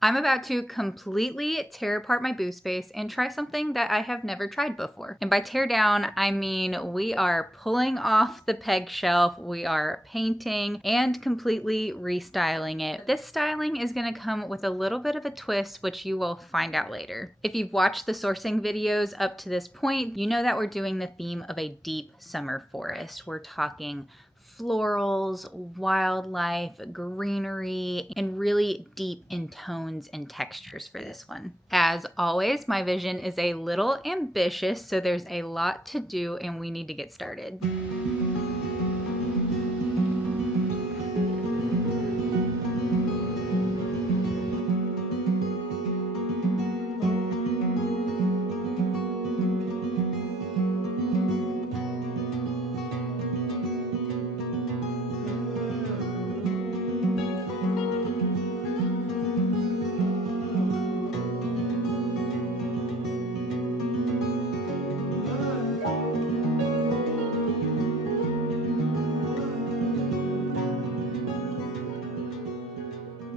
I'm about to completely tear apart my booth space and try something that I have never tried before. And by tear down, I mean we are pulling off the peg shelf, we are painting and completely restyling it. This styling is gonna come with a little bit of a twist, which you will find out later. If you've watched the sourcing videos up to this point, you know that we're doing the theme of a deep summer forest. We're talking florals, wildlife, greenery, and really deep in tones and textures for this one. As always, my vision is a little ambitious, so there's a lot to do and we need to get started.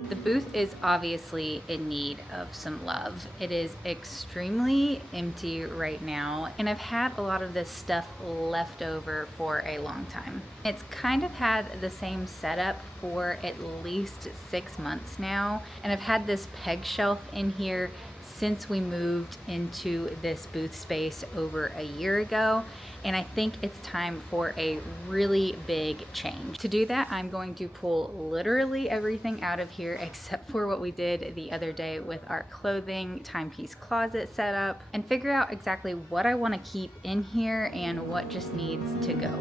The booth is obviously in need of some love. It is extremely empty right now, and I've had a lot of this stuff left over for a long time. It's kind of had the same setup for at least 6 months now, and I've had this peg shelf in here since we moved into this booth space over a year ago, and I think it's time for a really big change. To do that, I'm going to pull literally everything out of here except for what we did the other day with our clothing timepiece closet setup, and figure out exactly what I want to keep in here and what just needs to go.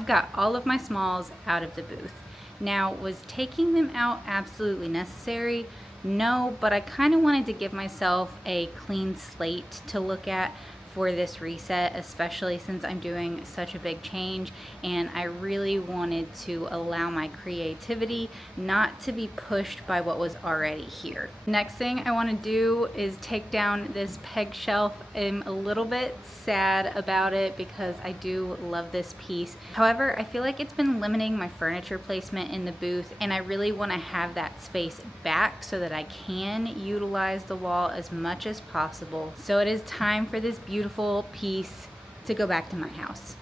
I've got all of my smalls out of the booth. Now, was taking them out absolutely necessary? No, but I kind of wanted to give myself a clean slate to look at for this reset, especially since I'm doing such a big change, and I really wanted to allow my creativity not to be pushed by what was already here. Next thing I want to do is take down this peg shelf. I'm a little bit sad about it because I do love this piece. However, I feel like it's been limiting my furniture placement in the booth, and I really want to have that space back so that I can utilize the wall as much as possible. So it is time for this beautiful piece to go back to my house.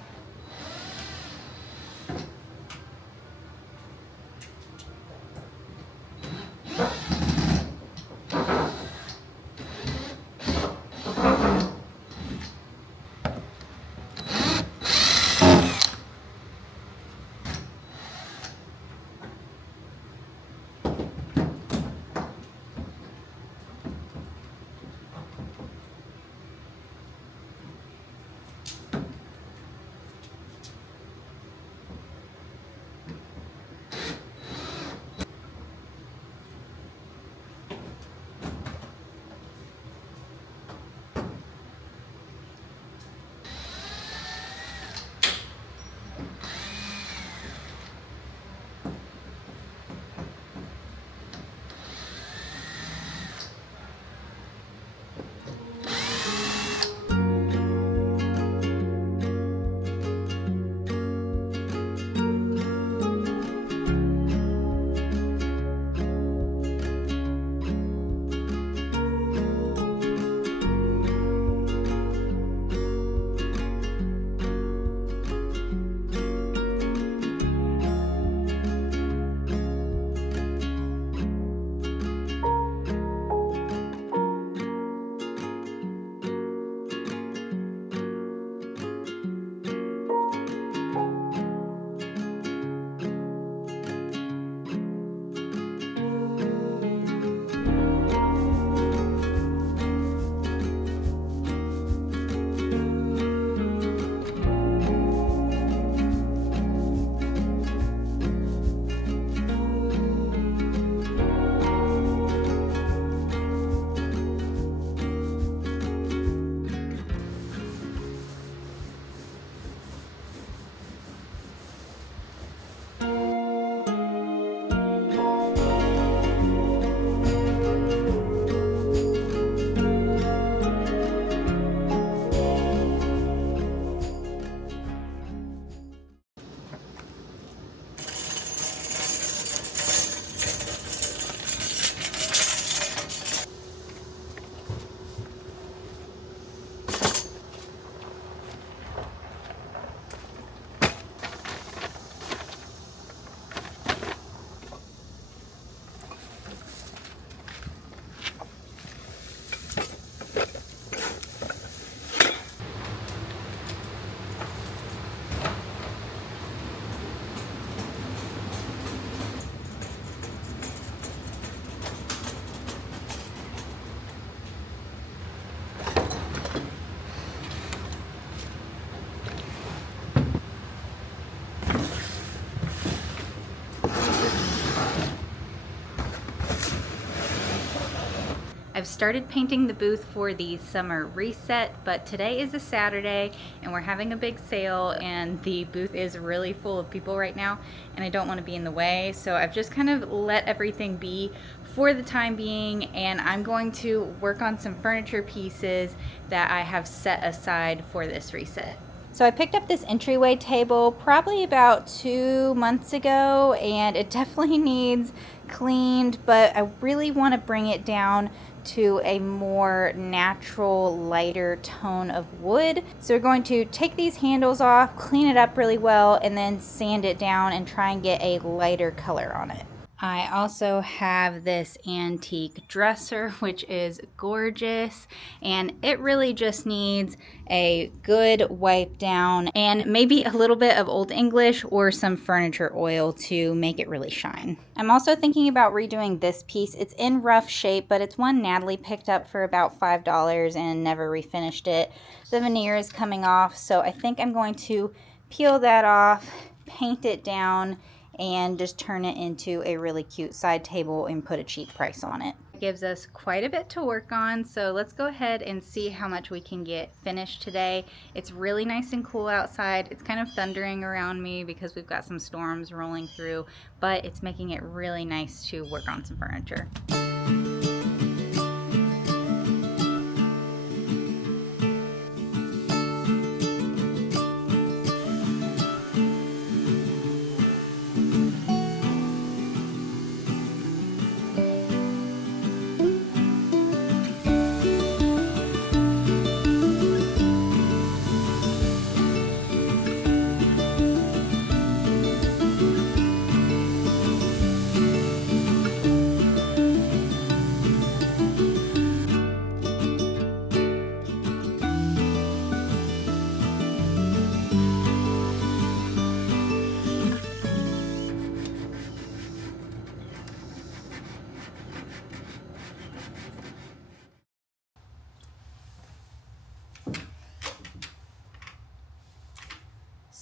I've started painting the booth for the summer reset, but today is a Saturday and we're having a big sale and the booth is really full of people right now and I don't want to be in the way. So I've just kind of let everything be for the time being, and I'm going to work on some furniture pieces that I have set aside for this reset. So I picked up this entryway table probably about 2 months ago and it definitely needs cleaned, but I really want to bring it down to a more natural, lighter tone of wood. So we're going to take these handles off, clean it up really well, and then sand it down and try and get a lighter color on it. I also have this antique dresser, which is gorgeous, and it really just needs a good wipe down and maybe a little bit of Old English or some furniture oil to make it really shine. I'm also thinking about redoing this piece. It's in rough shape, but it's one Natalie picked up for about $5 and never refinished it. The veneer is coming off, so I think I'm going to peel that off, paint it down, and just turn it into a really cute side table and put a cheap price on it. It gives us quite a bit to work on, so let's go ahead and see how much we can get finished today. It's really nice and cool outside. It's kind of thundering around me because we've got some storms rolling through, but it's making it really nice to work on some furniture.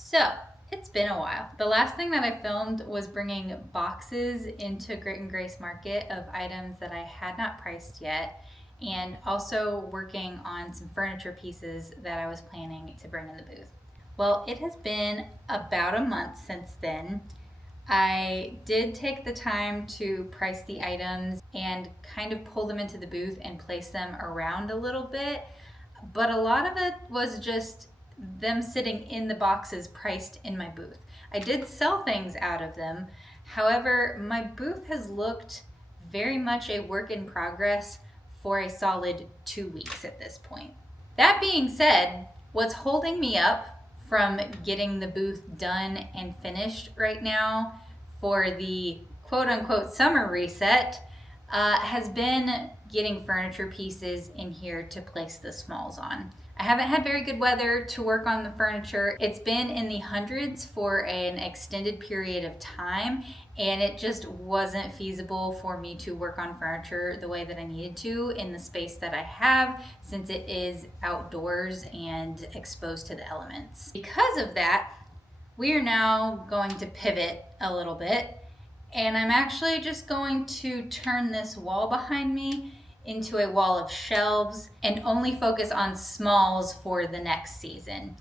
So, it's been a while. The last thing that I filmed was bringing boxes into Grit and Grace Market of items that I had not priced yet, and also working on some furniture pieces that I was planning to bring in the booth. Well, it has been about a month since then. I did take the time to price the items and kind of pull them into the booth and place them around a little bit, but a lot of it was just them sitting in the boxes priced in my booth. I did sell things out of them. However, my booth has looked very much a work in progress for a solid 2 weeks at this point. That being said, what's holding me up from getting the booth done and finished right now for the quote-unquote summer reset has been getting furniture pieces in here to place the smalls on. I haven't had very good weather to work on the furniture. It's been in the hundreds for an extended period of time, and it just wasn't feasible for me to work on furniture the way that I needed to in the space that I have, since it is outdoors and exposed to the elements. Because of that, we are now going to pivot a little bit, and I'm actually just going to turn this wall behind me into a wall of shelves and only focus on smalls for the next season.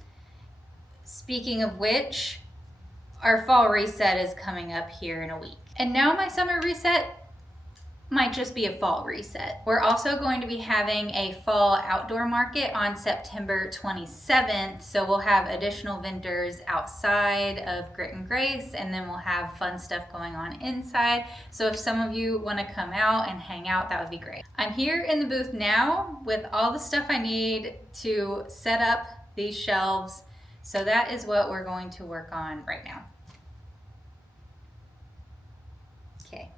Speaking of which, our fall reset is coming up here in a week. And now my summer reset might just be a fall reset. We're also going to be having a fall outdoor market on September 27th, so we'll have additional vendors outside of Grit and Grace, and then we'll have fun stuff going on inside. So if some of you want to come out and hang out, that would be great. I'm here in the booth now with all the stuff I need to set up these shelves, so that is what we're going to work on right now. Okay.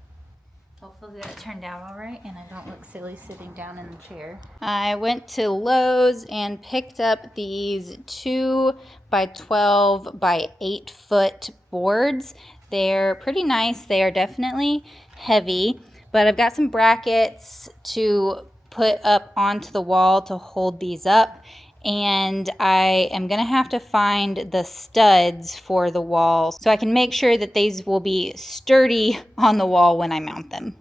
Hopefully that turned out all right and I don't look silly sitting down in the chair. I went to Lowe's and picked up these 2 by 12 by 8 foot boards. They're pretty nice. They are definitely heavy, but I've got some brackets to put up onto the wall to hold these up. And I am going to have to find the studs for the wall so I can make sure that these will be sturdy on the wall when I mount them.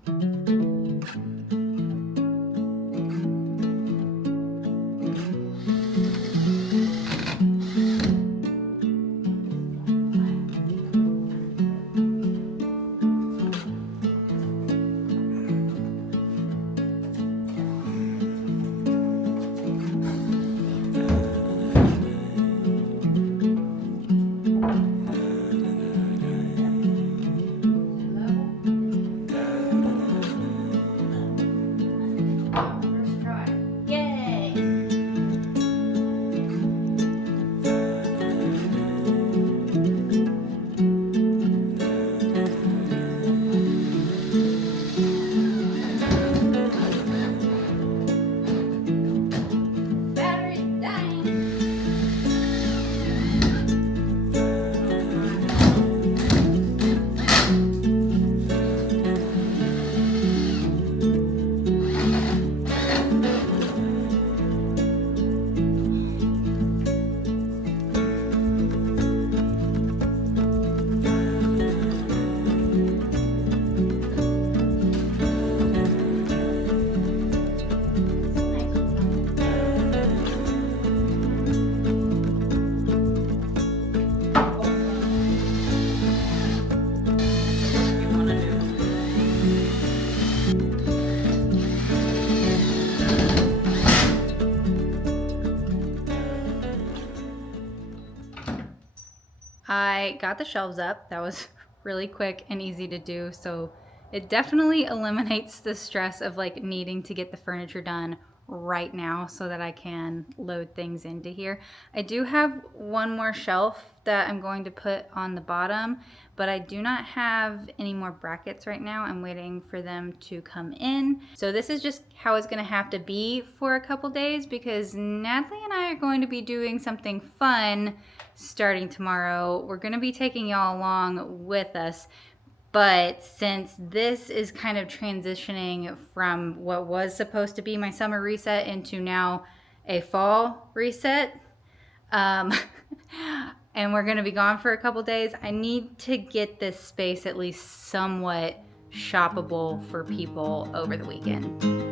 I got the shelves up. That was really quick and easy to do. So it definitely eliminates the stress of like needing to get the furniture done right now so that I can load things into here. I do have one more shelf that I'm going to put on the bottom, but I do not have any more brackets right now. I'm waiting for them to come in. So this is just how it's gonna have to be for a couple days because Natalie and I are going to be doing something fun starting tomorrow. We're gonna be taking y'all along with us. But since this is kind of transitioning from what was supposed to be my summer reset into now a fall reset, um, and we're going to be gone for a couple days, I need to get this space at least somewhat shoppable for people over the weekend.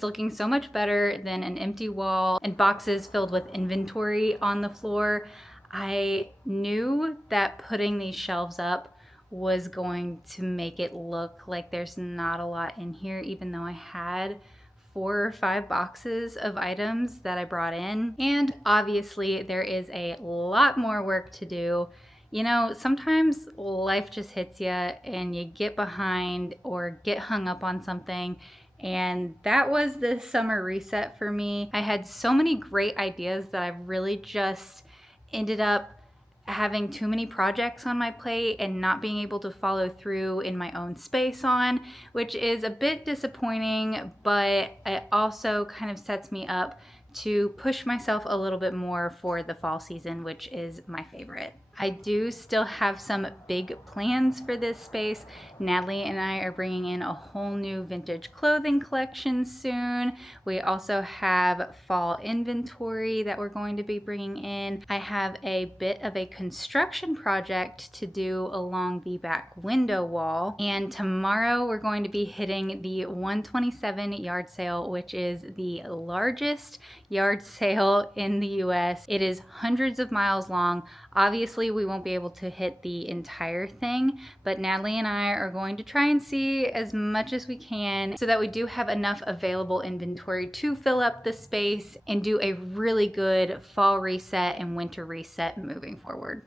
It's looking so much better than an empty wall and boxes filled with inventory on the floor. I knew that putting these shelves up was going to make it look like there's not a lot in here, even though I had 4 or 5 boxes of items that I brought in. And obviously there is a lot more work to do. You know, sometimes life just hits you and you get behind or get hung up on something. And that was the summer reset for me. I had so many great ideas that I really just ended up having too many projects on my plate and not being able to follow through in my own space on, which is a bit disappointing, but it also kind of sets me up to push myself a little bit more for the fall season, which is my favorite. I do still have some big plans for this space. Natalie and I are bringing in a whole new vintage clothing collection soon. We also have fall inventory that we're going to be bringing in. I have a bit of a construction project to do along the back window wall. And tomorrow we're going to be hitting the 127 yard sale, which is the largest yard sale in the US. It is hundreds of miles long. Obviously, we won't be able to hit the entire thing, but Natalie and I are going to try and see as much as we can so that we do have enough available inventory to fill up the space and do a really good fall reset and winter reset moving forward.